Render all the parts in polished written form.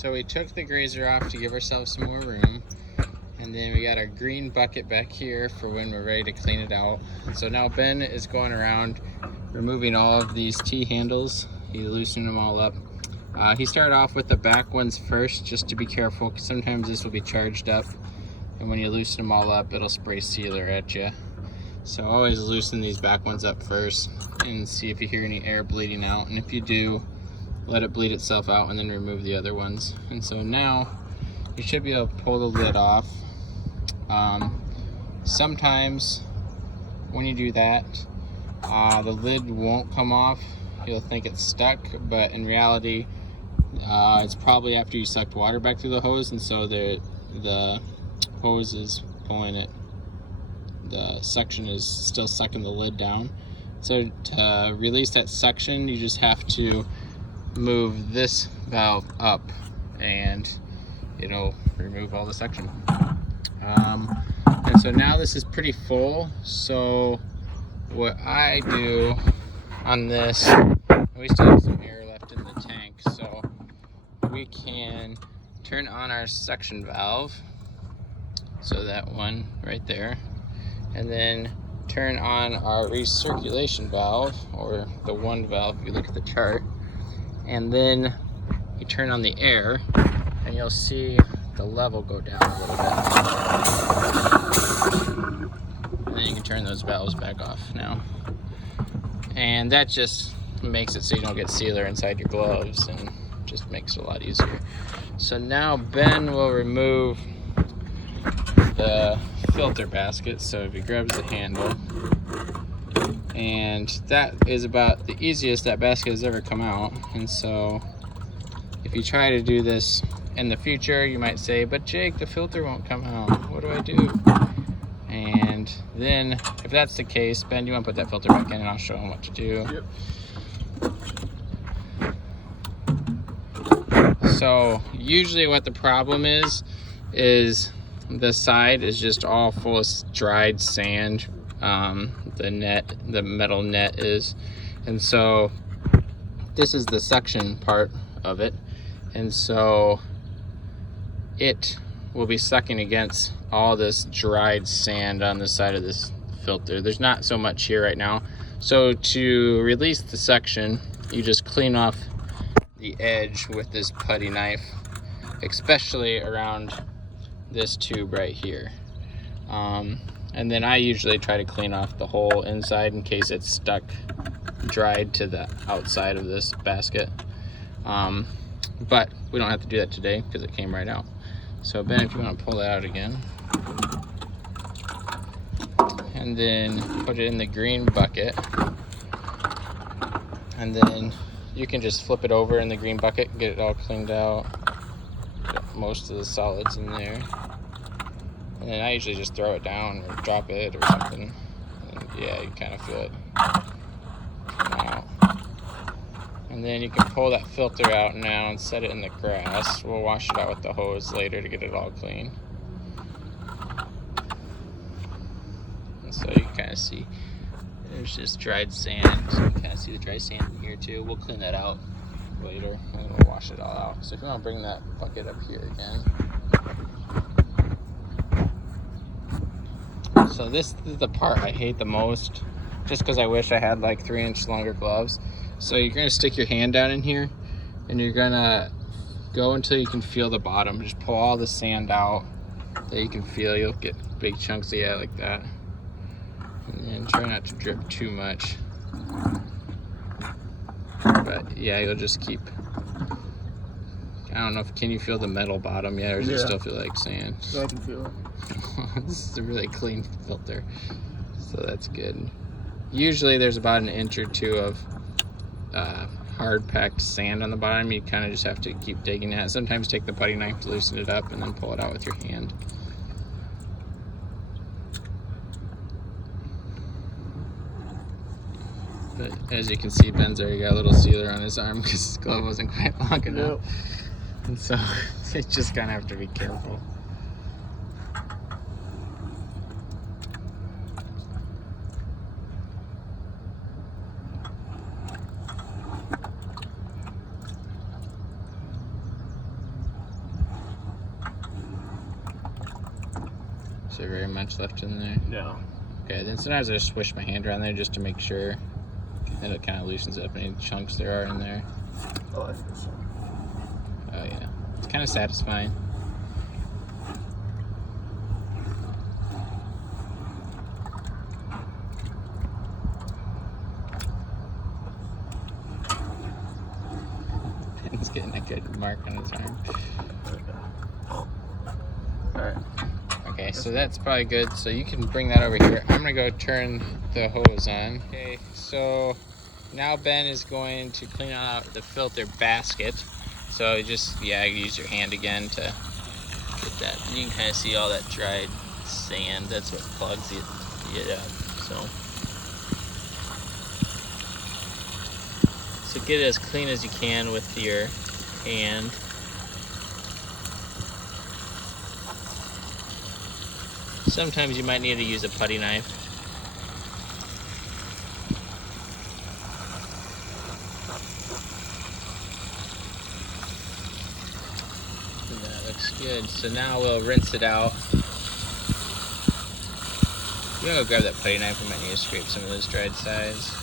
So we took the grazer off to give ourselves some more room. And then we got our green bucket back here for when we're ready to clean it out. And so now Ben is going around removing all of these T-handles. He's loosening them all up. He started off with the back ones first, just to be careful, because sometimes this will be charged up. And when you loosen them all up, it'll spray sealer at you. So always loosen these back ones up first and see if you hear any air bleeding out. And if you do, let it bleed itself out and then remove the other ones. And so now you should be able to pull the lid off. Sometimes when you do that, the lid won't come off. You'll think it's stuck, but in reality, it's probably after you sucked water back through the hose, and so the hose is pulling it. The suction is still sucking the lid down. So to release that suction, you just have to move this valve up, and it'll remove all the suction. And so now this is pretty full. So what I do on this, we still have some air left in the tank, so we can turn on our suction valve, so that one right there, and then turn on our recirculation valve, or the one valve if you look at the chart, and then you turn on the air and you'll see the level go down a little bit. And then you can turn those valves back off now. And that just makes it so you don't get sealer inside your gloves, and just makes it a lot easier. So now Ben will remove the filter basket. So if he grabs the handle, and that is about the easiest that basket has ever come out. And so if you try to do this in the future, you might say, but Jake, the filter won't come out. What do I do? And then if that's the case, Ben, you want to put that filter back in and I'll show him what to do. Yep. So usually what the problem is the side is just all full of dried sand. The metal net is. And so this is the suction part of it. And so it will be sucking against all this dried sand on the side of this filter. There's not so much here right now. So to release the suction, you just clean off the edge with this putty knife, especially around this tube right here. And then I usually try to clean off the whole inside in case it's stuck dried to the outside of this basket. But we don't have to do that today because it came right out. So Ben, if you want to pull that out again, and then put it in the green bucket, and then you can just flip it over in the green bucket, get it all cleaned out, get most of the solids in there, and then I usually just throw it down or drop it or something, and yeah, you kind of feel it come out. And then you can pull that filter out now and set it in the grass. We'll wash it out with the hose later to get it all clean. And so you can kind of see there's just dried sand. So you can kind of see the dry sand in here too. We'll clean that out later and we'll wash it all out. So if you want to bring that bucket up here again. So this is the part I hate the most, just because I wish I had like 3-inch longer gloves. So you're going to stick your hand down in here and you're going to go until you can feel the bottom. Just pull all the sand out that you can feel. You'll get big chunks of it like that. And then try not to drip too much. But yeah, you'll just keep, I don't know, can you feel the metal bottom yet, or does it still feel like sand? I can feel it. This is a really clean filter, so that's good. Usually there's about 1 inch or 2 of hard packed sand on the bottom. You kind of just have to keep digging at it. Sometimes take the putty knife to loosen it up and then pull it out with your hand. But as you can see, Ben's already got a little sealer on his arm because his glove wasn't quite long enough. Yep. And so you just kind of have to be careful. there very much left in there? No. Okay, then sometimes I just swish my hand around there just to make sure, and it kind of loosens up any chunks there are in there. Oh, I feel so. Oh yeah, it's kind of satisfying. He's getting a good mark on his arm. Alright. Okay, so that's probably good. So you can bring that over here. I'm gonna go turn the hose on. Okay, so now Ben is going to clean out the filter basket. So just, yeah, use your hand again to get that. You can kind of see all that dried sand. That's what plugs it up. So get it as clean as you can with your hand. Sometimes you might need to use a putty knife. That looks good. So now we'll rinse it out. You want to go grab that putty knife. We might need to scrape some of those dried sides.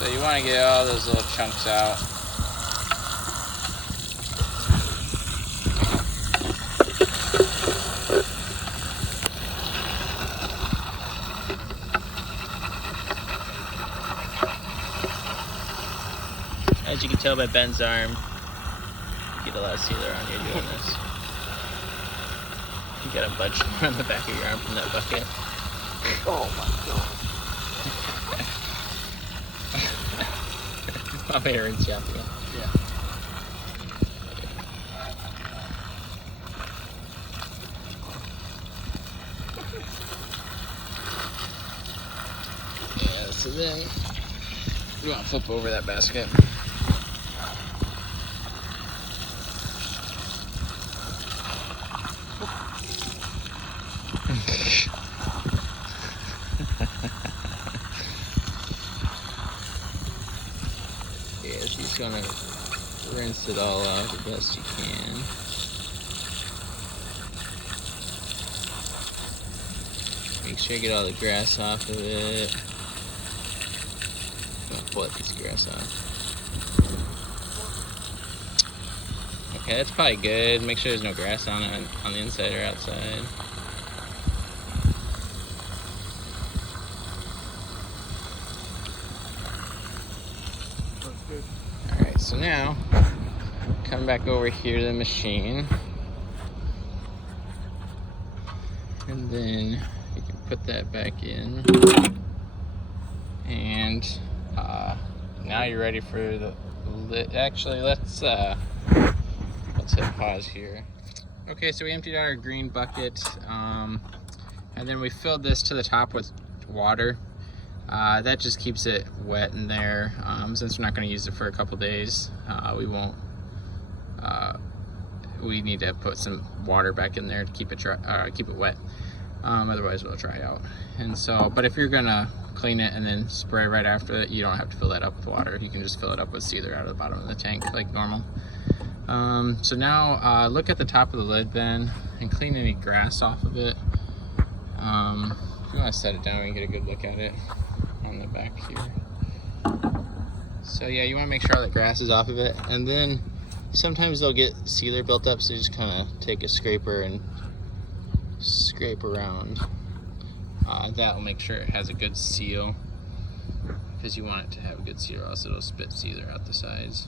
So you want to get all those little chunks out. As you can tell by Ben's arm, you get a lot of sealer on here doing this. You got a bunch on the back of your arm from that bucket. Oh my god. Want me to rinse you off again? Yeah. Yeah, so then you want to flip over that basket. Yeah, so you just want to rinse it all out the best you can. Make sure you get all the grass off of it. I'm gonna pull that piece of grass off. Okay, that's probably good. Make sure there's no grass on it on the inside or outside. That's good. Alright, so now come back over here to the machine. And then you can put that back in. And now you're ready for the lid. Actually, let's hit pause here. Okay, so we emptied out our green bucket, and then we filled this to the top with water. That just keeps it wet in there. Since we're not going to use it for a couple days, we need to put some water back in there to keep it dry, keep it wet. Otherwise it'll dry out. And so, but if you're gonna clean it and then spray right after it, you don't have to fill that up with water. You can just fill it up with sealer out of the bottom of the tank like normal. So now look at the top of the lid, Ben, and clean any grass off of it. If you want to set it down, you can get a good look at it on the back here. So yeah, you want to make sure all that grass is off of it, and then sometimes they'll get sealer built up, so you just kind of take a scraper and scrape around. That will make sure it has a good seal, because you want it to have a good seal, or else it'll spit sealer out the sides.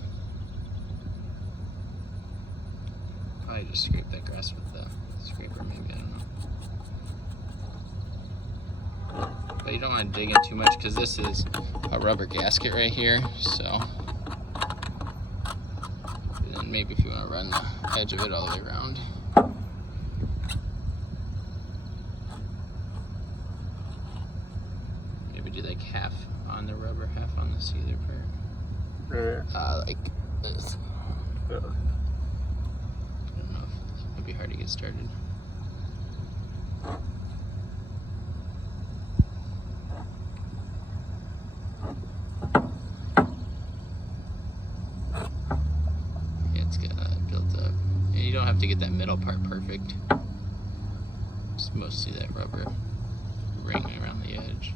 Probably just scrape that grass with the scraper, maybe, I don't know. But you don't want to dig in too much, because this is a rubber gasket right here, so. And then maybe if you want to run the edge of it all the way around. Maybe do like half on the rubber, half on the sealer part. Like this. I don't know if it might be hard to get started. have to get that middle part perfect. Just mostly that rubber ring around the edge.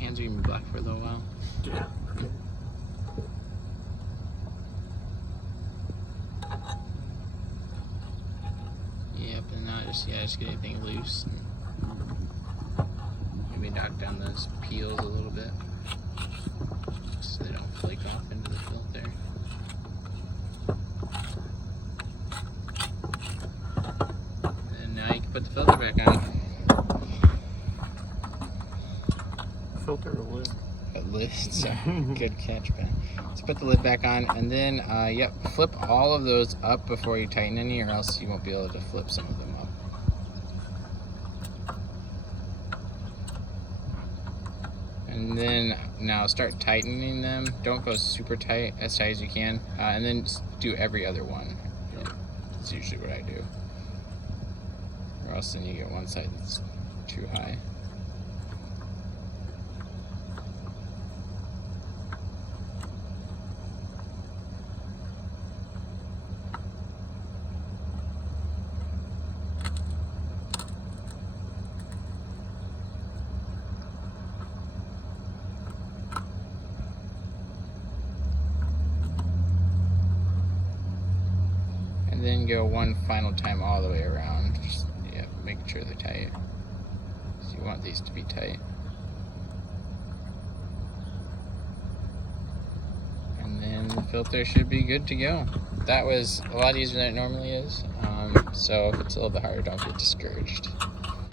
Hands are gonna be black for a little while. Yeah. Okay. Yep, and now just get anything loose. And maybe knock down those peels a little bit so they don't flake off into the filter. And now you can put the filter back on. Filter or lid? A lid, sorry, good catch, Ben. Let's put the lid back on, and then, yep, flip all of those up before you tighten any, or else you won't be able to flip some of them up. And then now start tightening them. Don't go super tight, as tight as you can, and then just do every other one. That's usually what I do. Or else then you get one side that's too high. And then go one final time all the way around. Just, yeah, making sure they're tight. So you want these to be tight. And then the filter should be good to go. That was a lot easier than it normally is. So if it's a little bit harder, don't get discouraged.